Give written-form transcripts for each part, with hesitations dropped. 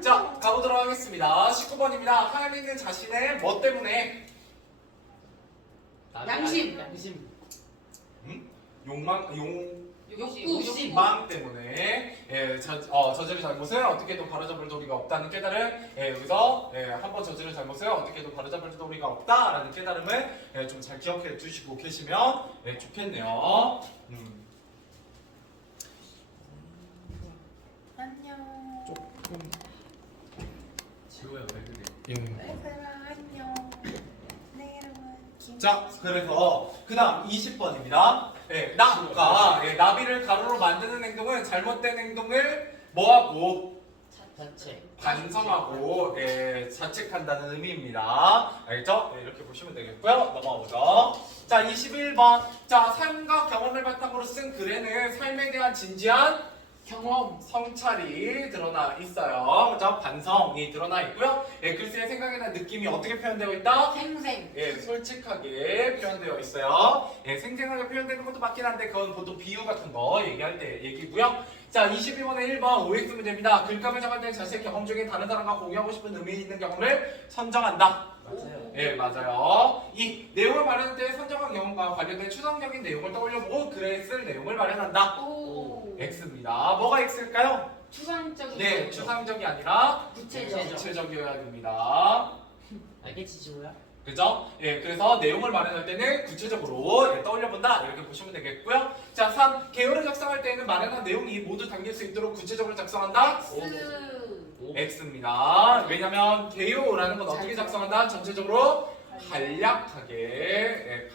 자, 가보도록 하겠습니다. 19번입니다. 하나님은 자신의 뭐 때문에? 양심. 욕망 때문에 저지른 잘못을 어떻게도 바로잡을 도리가 없다는 깨달음. 여기서 한번 저지른 잘못을 어떻게도 바로잡을 도리가 없다라는 깨달음을 좀 잘 기억해 두시고 계시면 좋겠네요. 안녕. 조금 지호야 왜 그래? 얘들아 안녕. 내 이름은 김. 자, 그래서 그다음 20번입니다. 나비를 가로로 만드는 행동은 잘못된 행동을 뭐하고 자체. 반성하고 자책한다는 의미입니다. 알겠죠? 이렇게 보시면 되겠고요. 넘어가 보죠. 자, 21번. 자, 삶과 경험을 바탕으로 쓴 글에는 삶에 대한 진지한 경험, 성찰이 드러나 있어요. 그죠? 반성이 드러나 있고요. 글쓰기의 생각이나 느낌이 어떻게 표현되어 있다? 생생. 솔직하게 표현되어 있어요. 생생하게 표현되는 것도 맞긴 한데 그건 보통 비유 같은 거 얘기할 때 얘기고요. 자, 22번에 1번 OX 문제입니다. 글감을 정할 때 자신의 경험 중에 다른 사람과 공유하고 싶은 의미 있는 경험을 선정한다. 맞아요. 맞아요. 이 내용을 마련할 때 선정한 경험과 관련된 추상적인 내용을 떠올려보고 글에 쓸 내용을 마련한다. X입니다. 뭐가 X일까요? 추상적인. 네, 추상적이 아니라 구체적. 구체적이어야 됩니다. 알겠지 지호야? 그죠? 그래서 내용을 마련할 때는 구체적으로 떠올려본다. 이렇게 보시면 되겠고요. 자, 3. 개요를 작성할 때에는 마련한 내용이 모두 담길 수 있도록 구체적으로 작성한다. X입니다. 왜냐면 개요라는 건 어떻게 작성한다? 전체적으로 간략하게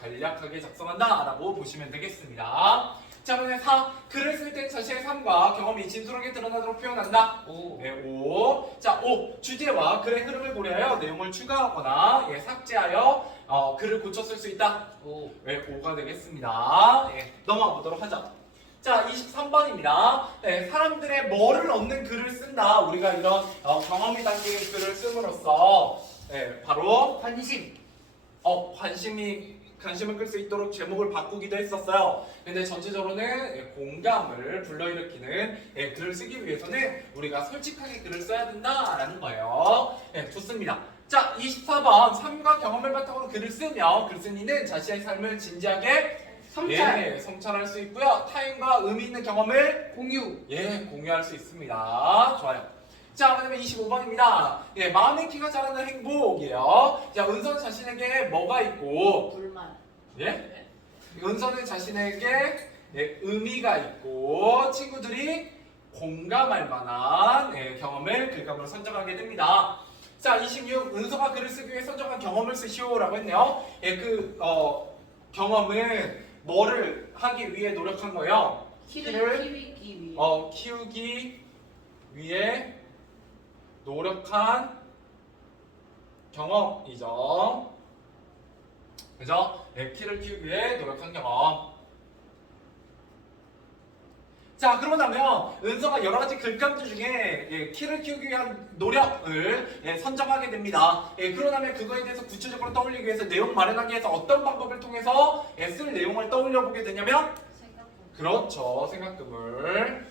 작성한다 라고 보시면 되겠습니다. 자, 그러면 4. 글을 쓸 때 자신의 삶과 경험이 진솔하게 드러나도록 표현한다. 5. 자, 5. 주제와 글의 흐름을 고려하여 내용을 추가하거나 삭제하여 글을 고쳐 쓸 수 있다. 5가 되겠습니다. 넘어가 보도록 하죠. 자, 23번입니다. 사람들의 뭐를 얻는 글을 쓴다. 우리가 이런 경험이 담긴 글을 씀으로써 바로 관심을 끌 수 있도록 제목을 바꾸기도 했었어요. 근데 전체적으로는 공감을 불러일으키는 글을 쓰기 위해서는 우리가 솔직하게 글을 써야 된다라는 거예요. 좋습니다. 자, 24번. 삶과 경험을 바탕으로 글을 쓰며 글쓴이는 자신의 삶을 진지하게 성찰할 수 있고요. 타인과 의미 있는 경험을 공유할 수 있습니다. 좋아요. 자, 그다음에 25번입니다. 마음의 키가 자라는 행복이에요. 자, 은서는 자신에게 뭐가 있고? 불만. 은서는 자신에게 의미가 있고 친구들이 공감할 만한 경험을 글감으로 선정하게 됩니다. 자, 26. 은서가 글을 쓰기 위해 선정한 경험을 쓰시오라고 했네요. 경험은 뭐를 하기 위해 노력한 거예요? 키우기 위해 노력한 경험이죠. 그죠? 키를 키우기 위해 노력한 경험. 자, 그러고 나면 은서가 여러 가지 글감들 중에 키를 키우기 위한 노력을 선정하게 됩니다. 그러고 나면 그거에 대해서 구체적으로 떠올리기 위해서 내용 마련하기 위해서 어떤 방법을 통해서 쓸 내용을 떠올려 보게 되냐면 그렇죠. 생각금을.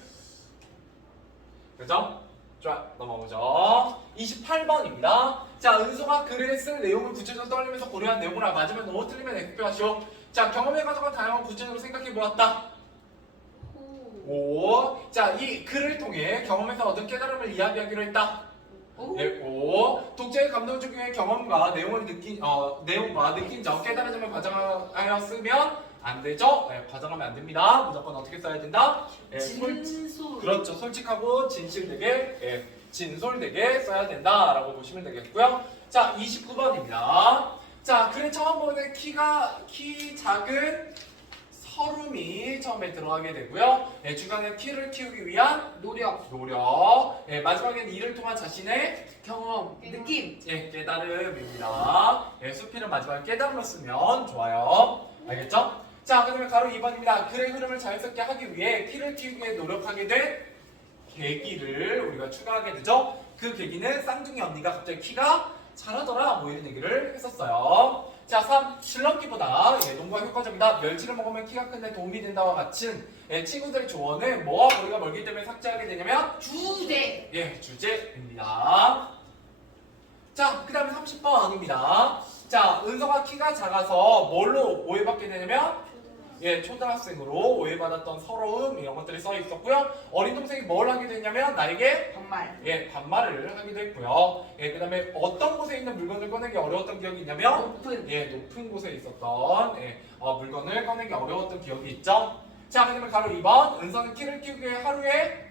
그죠? 자, 넘어오죠. 28번입니다. 자, 은서가 글에 쓸 내용을 구체적으로 떠올리면서 고려한 내용을 맞으면 O, 틀리면 X표 하시오. 자, 경험에 가져간 다양한 구체적으로 생각해 보았다. 5. 자, 이 글을 통해 경험에서 얻은 깨달음을 이야기하기로 했다. 5. 독자의 감동을 주기 위해 경험과 내용과 느낀 점, 깨달은 점을 과장하여 쓰면 안 되죠? 과장하면 안 됩니다. 무조건 어떻게 써야 된다? 그렇죠. 솔직하고 진솔되게 써야 된다라고 보시면 되겠고요. 자, 29번입니다. 자, 글의 처음 부분에 키 작은 서름이 처음에 들어가게 되고요. 중간에 키를 키우기 위한 노력. 마지막에는 이를 통한 자신의 경험. 느낌. 깨달음입니다. 수필은 마지막에 깨달음을 쓰면 좋아요. 알겠죠? 자, 그 다음에 가로 2번입니다. 글의 흐름을 자연스럽게 하기 위해 키를 키우기 위해 노력하게 된 계기를 우리가 추가하게 되죠. 그 계기는 쌍둥이 언니가 갑자기 키가 잘하더라 뭐 이런 얘기를 했었어요. 자, 3. 줄넘기보다 농구가 효과적이다. 멸치를 먹으면 키가 큰데 도움이 된다와 같은 친구들의 조언은 뭐와 거리가 멀기 때문에 삭제하게 되냐면 주제. 주제입니다. 자, 그 다음에 30번입니다. 자, 은서가 키가 작아서 뭘로 오해받게 되냐면 초등학생으로 오해받았던 서러움 이런 것들이 써 있었고요. 어린 동생이 뭘 하게 됐냐면 나에게 반말. 반말을 하기도 했고요. 그 다음에 어떤 곳에 있는 물건을 꺼내기 어려웠던 기억이 있냐면 높은. 높은 곳에 있었던 물건을 꺼내기 어려웠던 기억이 있죠. 자, 그 다음에 가로 2번 은서는 키를 키우기 위해 하루에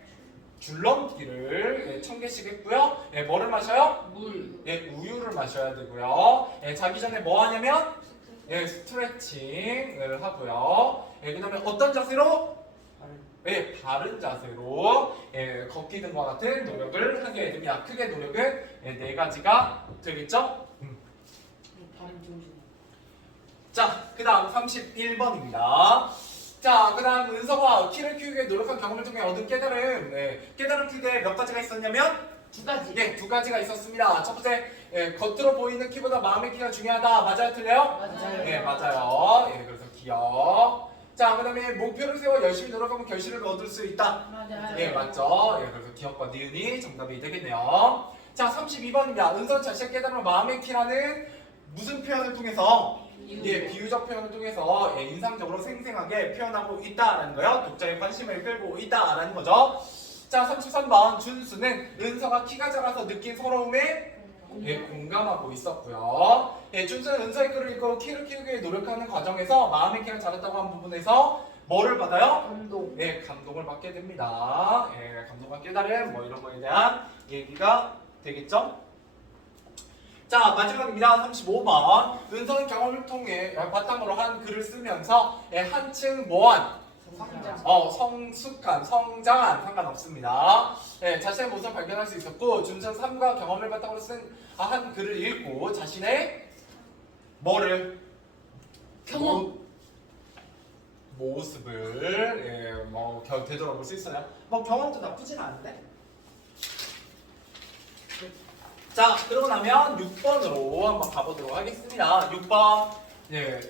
줄넘기를 1000개씩 했고요. 뭐를 마셔요? 물. 우유를 마셔야 되고요. 자기 전에 뭐 하냐면 스트레칭을 하고요. 그 다음에 어떤 자세로? 바른 자세로 걷기 등과 같은 노력을 하게 됩니다. 크게 노력은 4가지가 되겠죠? 발음 좋으시네. 자, 그 다음 31번입니다. 자, 그 다음 은서가 키를 키우기 위해 노력한 경험을 통해 얻은 깨달음. 깨달음 크게 몇 가지가 있었냐면 2가지. 2가지가 있었습니다. 첫 번째, 겉으로 보이는 키보다 마음의 키가 중요하다. 맞아요, 틀려요? 맞아요. 맞아요. 그래서 기억. 자, 그 다음에 목표를 세워 열심히 노력하면 결실을 얻을 수 있다. 맞아요. 맞죠? 그래서 기억과 니은이 정답이 되겠네요. 자, 32번입니다. 은서 자신의 깨달음을 마음의 키라는 무슨 표현을 통해서? 비유적 표현을 통해서 인상적으로 생생하게 표현하고 있다라는 거요. 독자의 관심을 끌고 있다라는 거죠. 자, 33번 준수는 은서가 키가 작아서 느낀 서러움에 공감하고 있었고요. 준수는 은서의 글을 읽고 키를 키우기 위해 노력하는 과정에서 마음의 키가 작았다고 한 부분에서 뭐를 받아요? 감동. 감동을 받게 됩니다. 감동과 깨달음 뭐 이런 거에 대한 얘기가 되겠죠? 자, 마지막입니다. 35번 은서는 경험을 통해 바탕으로 한 글을 쓰면서 한층 뭐한? 성숙한, 성장한 상관없습니다. 자신의 모습을 발견할 수 있었고 준선 삶과 경험을 바탕으로 쓴 한 글을 읽고 자신의 뭐를? 경험. 모습을 되돌아볼 수 있어요. 뭐 경험도 나쁘진 않은데. 자, 그러고 나면 6번으로 한번 가보도록 하겠습니다. 6번.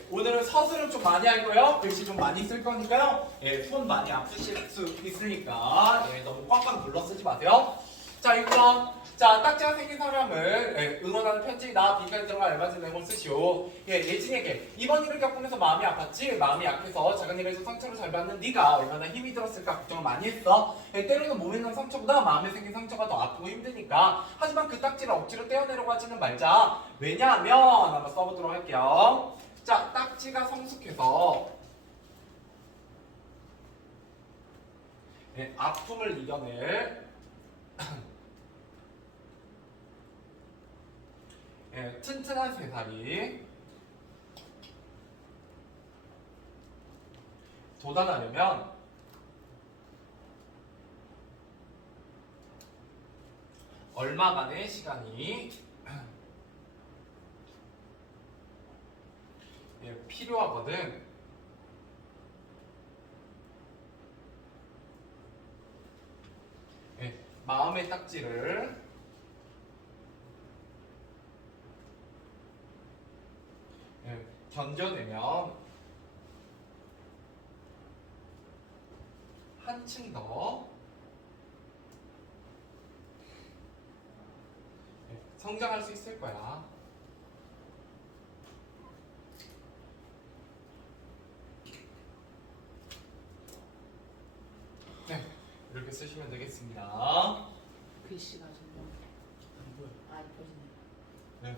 오늘은 서술을 좀 많이 할 거예요. 글씨 좀 많이 쓸 거니까요. 손 많이 아프실 수 있으니까 너무 꽉꽉 눌러 쓰지 마세요. 자, 6번. 자, 딱지가 생긴 사람을 응원하는 편지 나 B가 들어가 알맞은 내용을 쓰시오. 예진에게 이번 일을 겪으면서 마음이 아팠지? 마음이 약해서 작은 일에서 상처를 잘 받는 네가 얼마나 힘이 들었을까 걱정을 많이 했어. 때로는 몸에 난 상처보다 마음에 생긴 상처가 더 아프고 힘드니까. 하지만 그 딱지를 억지로 떼어내려고 하지는 말자. 왜냐하면 한번 써보도록 할게요. 자, 딱지가 성숙해서 아픔을 이겨낼 튼튼한 새살이 돋아나려면 얼마간의 시간이 필요하거든. 마음의 딱지를 견뎌내면 한층 더 성장할 수 있을 거야. 이렇게 쓰시면 되겠습니다. 글씨가 점점 안 보여. 이뻐지네.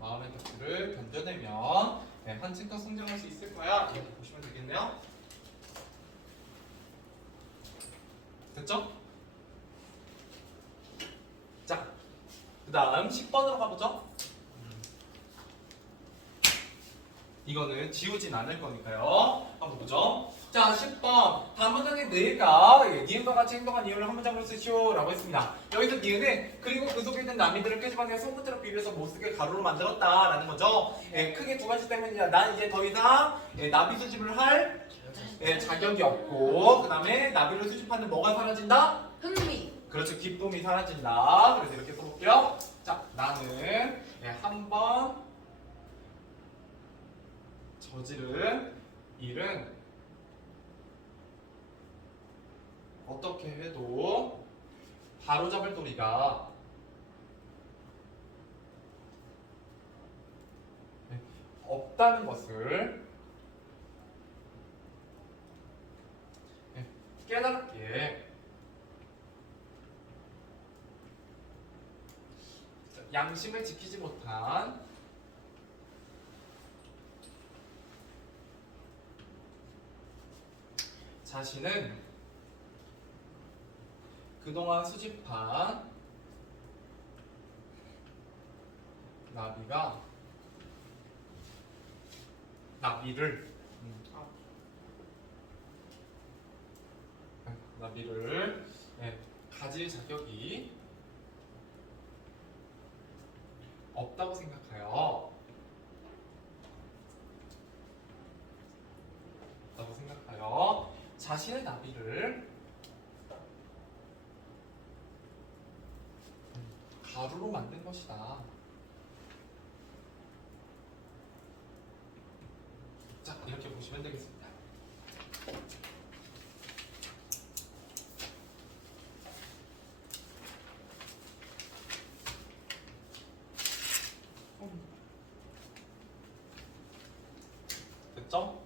마음의 격수를 견뎌내면 한층 더 성장할 수 있을 거야. 이렇게 보시면 되겠네요. 됐죠? 자, 그 다음 10번으로 가보죠. 이거는 지우진 않을 거니까요. 한번 보죠. 자, 10번. 다음 문장에 내가 니은과 같이 행동한 이유를 한 문장으로 쓰시오 라고 했습니다. 여기서 니은은 그리고 그 속에 있는 나미들을 끄집어내 손끝으로 비벼서 못쓰게 가루로 만들었다 라는 거죠. 크게 2가지 때문이야. 난 이제 더 이상 나비 수집을 할 예, 자격이 없고 그 다음에 나비를 수집하는 뭐가 사라진다? 흥미. 그렇죠. 기쁨이 사라진다. 그래서 이렇게 써볼게요. 자, 나는 예, 한번 저지른 일은 어떻게 해도 바로잡을 도리가 예, 없다는 것을 예, 깨달았기에 양심을 지키지 못한 자신은 그동안 수집한 나비를 예, 가질 자격이 없다고 생각하여 자신의 나비를 가루로 만든 것이다. 자, 이렇게 보시면 되겠습니다. 됐죠?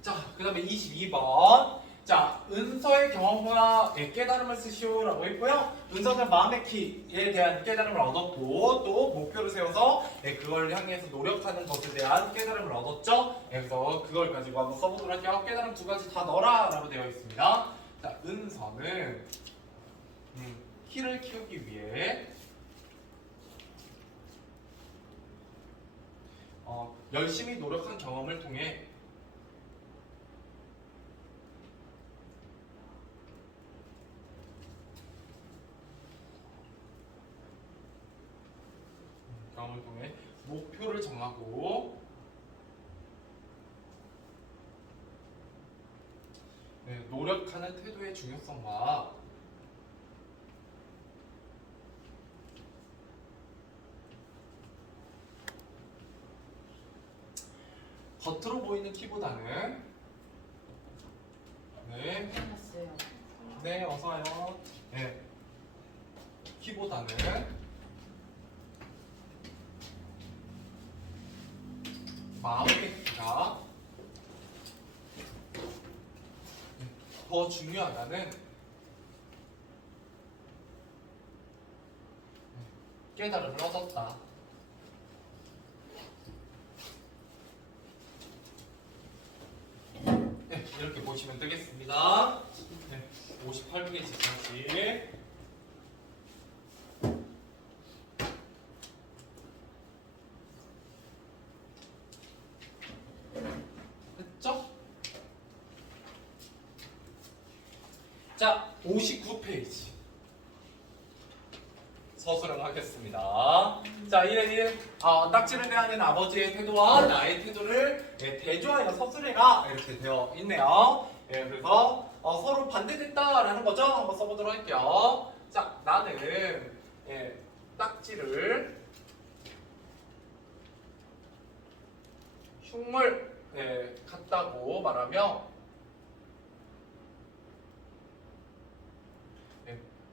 자, 그 다음에 22번. 자, 은서의 경험과 깨달음을 쓰시오라고 했고요. 은서는 마음의 키에 대한 깨달음을 얻었고 또 목표를 세워서 그걸 향해서 노력하는 것에 대한 깨달음을 얻었죠. 그래서 그걸 가지고 한번 써보도록 할게요. 깨달음 두 가지 다 넣어라 라고 되어 있습니다. 자, 은서는 키를 키우기 위해 열심히 노력한 경험을 통해 목표를 정하고 노력하는 태도의 중요성과 겉으로 보이는 키보다는 네, 어서 와요. 네, 키보다는 마음의 키가 더 중요하다는 깨달음을 얻었다. 네, 이렇게 보시면 되겠습니다. 네, 58페이지까지. 됐죠? 자, 59페이지. 서술을 하겠습니다. 자, 1은 딱지를 대하는 아버지의 태도와 나의 태도를 대조하여 서술해라 이렇게 되어 있네요. 그래서 서로 반대됐다라는 거죠. 한번 써보도록 할게요. 자, 나는 딱지를 흉물 같다고 말하며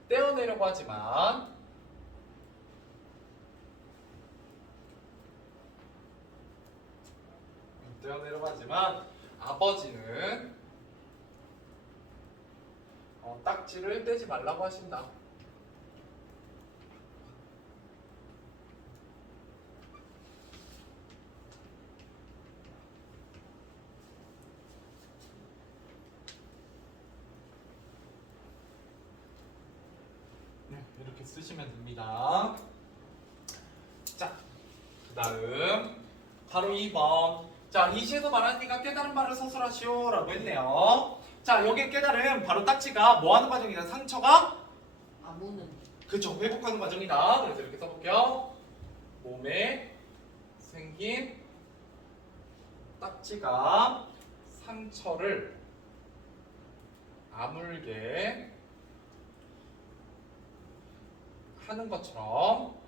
떼어내려고 하지만 아버지는 딱지를 떼지 말라고 하신다. 이렇게 쓰시면 됩니다. 자, 그 다음 바로 2번. 자, 이 시에서 말하는 이가 깨달은 바를 서술하시오 라고 했네요. 자, 여기 깨달음 바로 딱지가 뭐 하는 과정이다? 상처가? 아무는. 그쵸, 회복하는 과정이다. 그래서 이렇게 써볼게요. 몸에 생긴 딱지가 상처를 아물게 하는 것처럼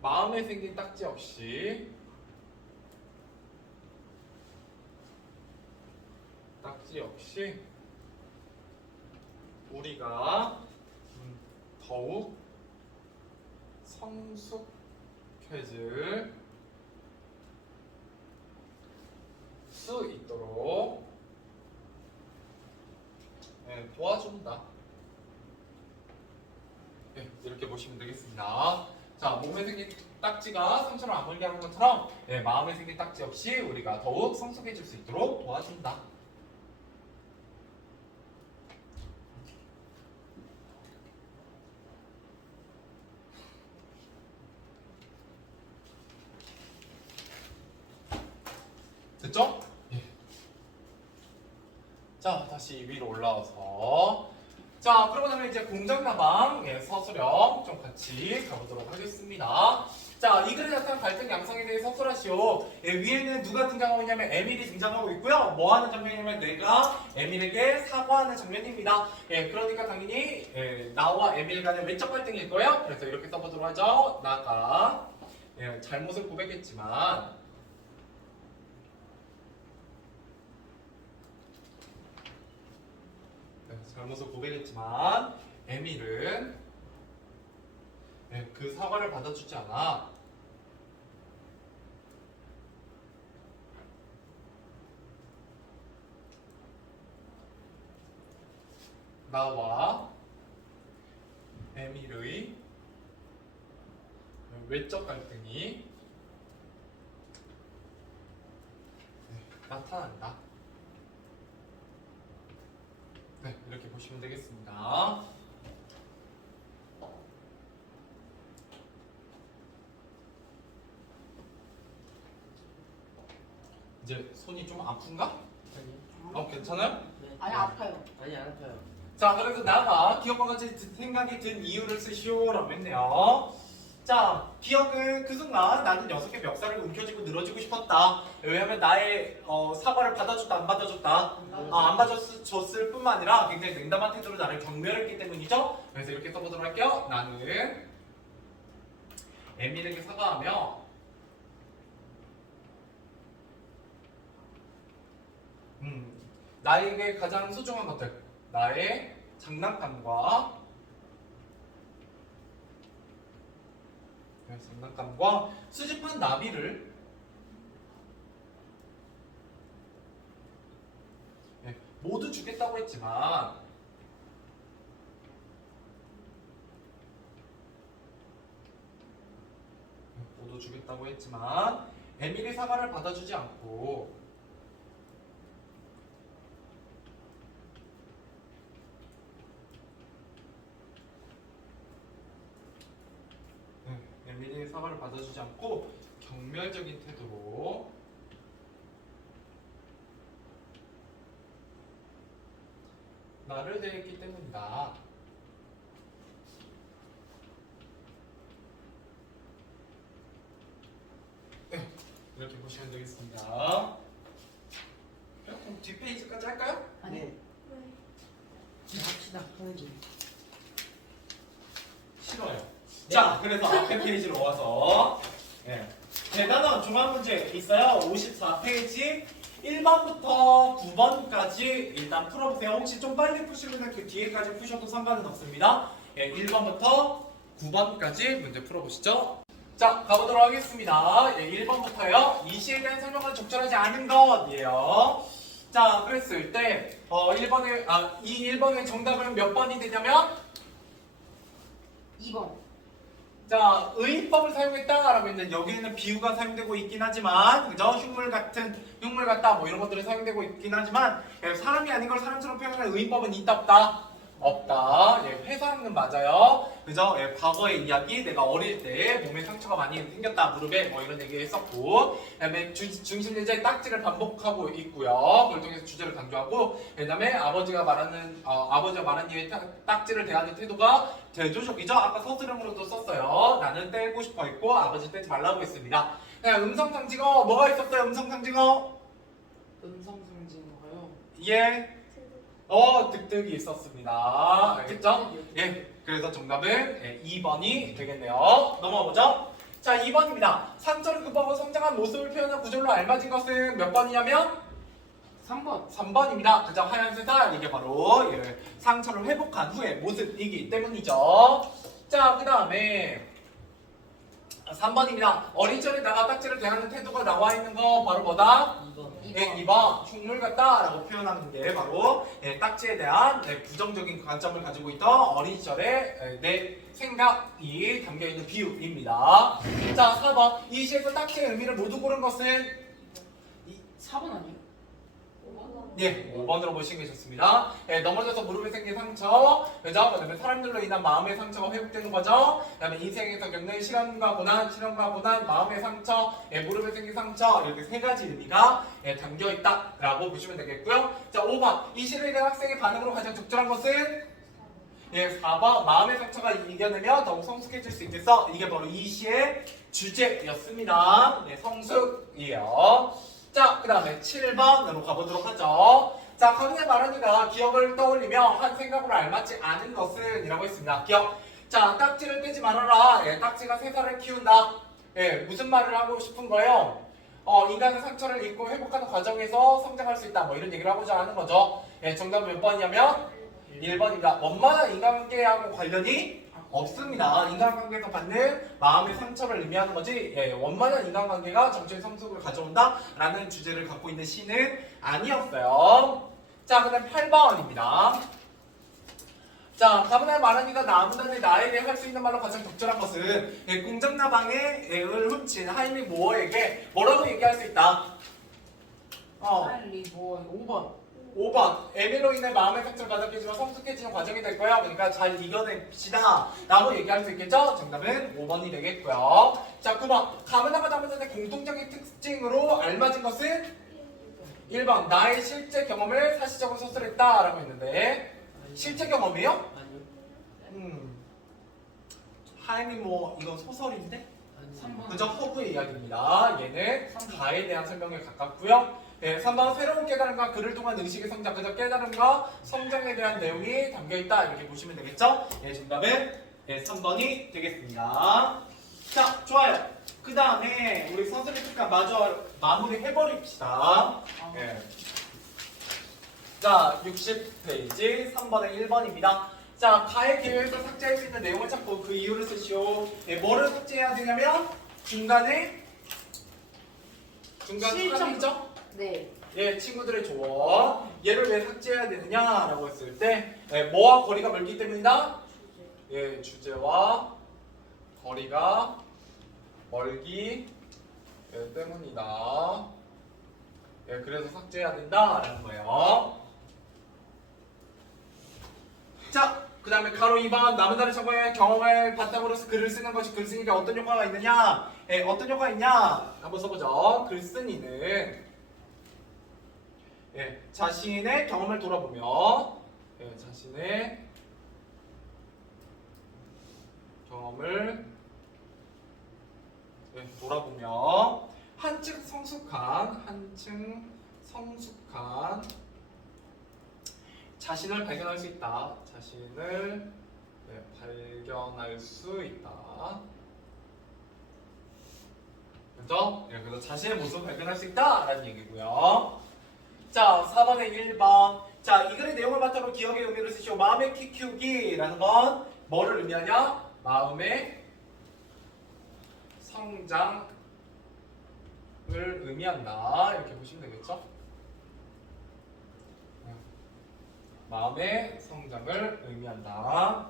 마음에 생긴 딱지 역시 우리가 더욱 성숙해질 수 있도록 도와준다. 이렇게 보시면 되겠습니다. 자, 몸에 생긴 딱지가 상처를 아물게 하는 것처럼 마음에 생긴 딱지 역시 우리가 더욱 성숙해질 수 있도록 도와준다. 됐죠? 자, 다시 위로 올라와서 그러고 나면 이제 공장 가방 서술형 좀 같이 가보도록 하겠습니다. 자, 이 글에 나타난 갈등 양상에 대해 서술하시오. 위에는 누가 등장하고 있냐면 에밀이 등장하고 있고요. 뭐 하는 장면이냐면 내가 에밀에게 사과하는 장면입니다. 그러니까 당연히 나와 에밀 간의 외적 갈등일 거예요. 그래서 이렇게 써보도록 하죠. 나가 잘못을 고백했지만 에밀은 그 사과를 받아주지 않아. 나와 에밀의 외적 갈등이 나타난다. 이렇게 보시면 되겠습니다. 이제 손이 좀 아픈가? 괜찮아요? 네. 아니 아파요. 아니 안 아파요. 자, 그래서 나가 기억과 같이 생각이 든 이유를 쓰시오라고 했네요. 자, 기억은 그 순간 나는 녀석의 멱살을 움켜쥐고 늘어지고 싶었다. 왜냐면 나의 사과를 받아줬다 안 받아줬다. 안 받아줬을 뿐만 아니라 굉장히 냉담한 태도로 나를 경멸했기 때문이죠. 그래서 이렇게 써보도록 할게요. 나는 에밀에게 사과하며 나에게 가장 소중한 것들, 나의 장난감과 수집한 나비를 모두 주겠다고 했지만 에밀이 사과를 받아주지 않고 경멸적인 태도로 나를 대했기 때문이다. 이렇게 보시면 되겠습니다. 그럼 뒷페이지까지 할까요? 아니. 네. 합시다. 선생님. 싫어요. 자, 그래서 앞에 페이지로 와서 대단한 중앙 문제 있어요. 54페이지 1번부터 9번까지 일단 풀어보세요. 혹시 좀 빨리 푸시면 그 뒤에까지 푸셔도 상관은 없습니다. 1번부터 9번까지 문제 풀어보시죠. 자, 가보도록 하겠습니다. 1번부터요. 이 시에 대한 설명은 적절하지 않은 것이에요. 자, 그랬을 때 이 1번의 정답은 몇 번이 되냐면 2번. 자, 의인법을 사용했다라고 했는데 여기에는 비유가 사용되고 있긴 하지만 그죠? 흉물 같다 뭐 이런 것들이 사용되고 있긴 하지만 사람이 아닌 걸 사람처럼 표현하는 의인법은 있다 없다? 없다. 회사는 맞아요. 그죠? 과거의 이야기, 내가 어릴 때 몸에 상처가 많이 생겼다, 무릎에 뭐 이런 얘기 했었고, 그다음에 중심제자의 딱지를 반복하고 있고요. 그걸 통해서 주제를 강조하고, 그다음에 아버지가 말한 이유의 딱지를 대하는 태도가 대조적이죠. 아까 서술형으로도 썼어요. 나는 떼고 싶어 했고 아버지 떼지 말라고 했습니다. 그냥 음성상징어 뭐가 있었어요? 음성상징어? 음성상징어가요. 예. 득득이 있었습니다. 알겠죠? 예. 그래서 정답은 2번이 되겠네요. 넘어가보죠. 자, 2번입니다. 상처를 극복하고 성장한 모습을 표현한 구절로 알맞은 것은 몇 번이냐면 3번. 3번입니다. 그죠? 하얀 세살 이게 바로 상처를 회복한 후의 모습이기 때문이죠. 자, 그 다음에 3번입니다. 어린 시절에 나가 딱지를 대하는 태도가 나와 있는 거 바로 뭐다? 2번. 네, 2번 흉물 같다라고 표현하는 게 바로 딱지에 대한 부정적인 관점을 가지고 있던 어린 시절의 내 생각이 담겨있는 비유입니다. 자, 4번 이 시에서 딱지의 의미를 모두 고른 것은 4번 아니에요? 예, 5번으로 보시는 게 좋습니다. 넘어져서 무릎에 생긴 상처, 그죠? 그다음에 사람들로 인한 마음의 상처가 회복되는 거죠. 그다음에 인생에서 겪는 시련과 고난, 마음의 상처, 무릎에 생긴 상처 이렇게 세 가지 의미가 담겨 있다라고 보시면 되겠고요. 자, 5번 이 시를 읽은 학생의 반응으로 가장 적절한 것은 4번 마음의 상처가 이겨내며 더욱 성숙해질 수 있겠어. 이게 바로 이 시의 주제였습니다. 성숙이에요. 자, 그 다음에 7번으로 가보도록 하죠. 자, 가능해 말하니까 기억을 떠올리며 한 생각으로 알맞지 않은 것은 이라고 했습니다. 기억. 자, 딱지를 떼지 말아라. 딱지가 세살을 키운다. 무슨 말을 하고 싶은 거예요? 인간은 상처를 입고 회복하는 과정에서 성장할 수 있다. 뭐 이런 얘기를 하고자 하는 거죠. 정답은 몇 번이냐면 1번입니다. 원만한 인간관계하고 관련이 없습니다. 인간관계에서 받는 마음의 상처를 의미하는 거지 원만한 인간관계가 정신의 성숙을 가져온다라는 주제를 갖고 있는 시는 아니었어요. 자, 그 다음 8번입니다. 자, 다문화의 말하니까 나무단의 나에게 할 수 있는 말로 가장 적절한 것은 공작나방의 을 훔친 하이미 모어에게 뭐라고 얘기할 수 있다? 빨리 뭐 5번. 5번 애매로 인해 마음의 상처를 가득해지면 성숙해지는 과정이 될 거야. 그러니까 잘 이겨냅시다 라고 얘기할 수 있겠죠? 정답은 5번이 되겠고요. 자, 9번 가문화가 다문화의 공통적인 특징으로 알맞은 것은 1번 나의 실제 경험을 사실적으로 서술했다 라고 했는데 실제 경험이요? 아니요. 하임이 뭐 이건 소설인데? 3번. 그저 허구의 이야기입니다. 얘는 가에 대한 설명에 가깝고요. 3번 새로운 깨달음과 그를 통한 의식의 성장, 그저 깨달음과 성장에 대한 내용이 담겨있다 이렇게 보시면 되겠죠? 정답은 3번이 되겠습니다. 자, 좋아요. 그 다음에 우리 선생님 특강 마저 마무리 해버립시다. 자, 60페이지 3번에 1번입니다. 자, 가의 계획에서 삭제할 수 있는 내용을 찾고 그 이유를 쓰시오. 뭐를 삭제해야 되냐면 중간에 중간 사람이죠? 네. 친구들의 조언. 얘를 왜 삭제해야 되느냐라고 했을 때 뭐와 거리가 멀기 때문이다? 주제와 거리가 멀기 때문이다. 그래서 삭제해야 된다라는 거예요. 자, 그 다음에 가로 2번 남은 다른 정보의 경험을 바탕으로 글을 쓰는 것이 글쓴이가 어떤 효과가 있느냐? 어떤 효과가 있냐? 한번 써보죠. 글쓴이는 자신의 경험을 돌아보며 자신의 경험을 돌아보며 한층 성숙한 자신을 발견할 수 있다. 자신을 발견할 수 있다. 그죠? 그래서 자신의 모습을 발견할 수 있다라는 얘기고요. 자, 4번에 1번. 자, 이 글의 내용을 바탕으로 기억의 의미를 쓰시오. 마음의 키 키우기라는 건 뭐를 의미하냐? 마음의 성장을 의미한다. 이렇게 보시면 되겠죠? 마음의 성장을 의미한다.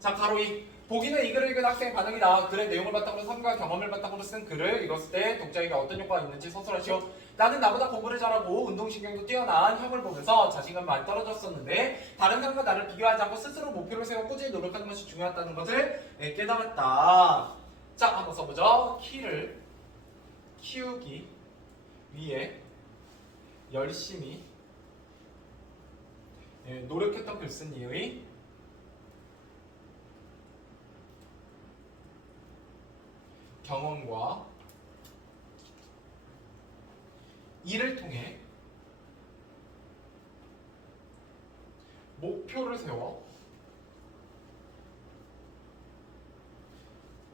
자, 가로 2. 보기는 이 글을 읽은 학생의 반응이다. 글의 내용을 바탕으로 삶과 경험을 바탕으로 쓴 글을 읽었을 때 독자에게 어떤 효과가 있는지 서술하시오. 나는 나보다 공부를 잘하고 운동신경도 뛰어난 형을 보면서 자신감이 많이 떨어졌었는데 다른 사람과 나를 비교하지 않고 스스로 목표를 세워 꾸준히 노력하는 것이 중요하다는 것을 깨달았다. 자, 한번 써보죠. 키를 키우기 위해 열심히 노력했던 글쓴이의 경험과 이를 통해 목표를 세워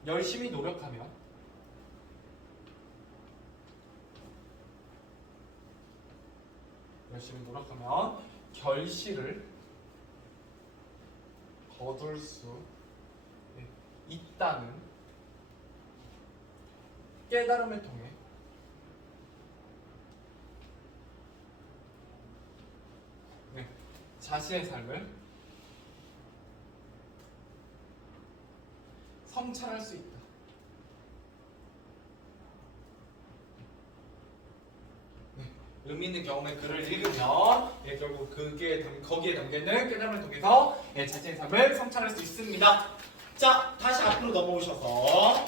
열심히 노력하면 결실을 거둘 수 있다는 깨달음을 통해 자신의 삶을 성찰할 수 있다. 의미 있는 경험의 글을 읽으면 결국 거기에 담겨있는 깨달음을 통해서 자신의 삶을 성찰할 수 있습니다. 자, 다시 앞으로 넘어오셔서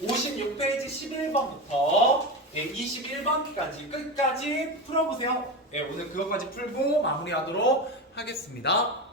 56페이지 11번부터 21번까지 끝까지 풀어보세요. 오늘 그것까지 풀고 마무리하도록 하겠습니다.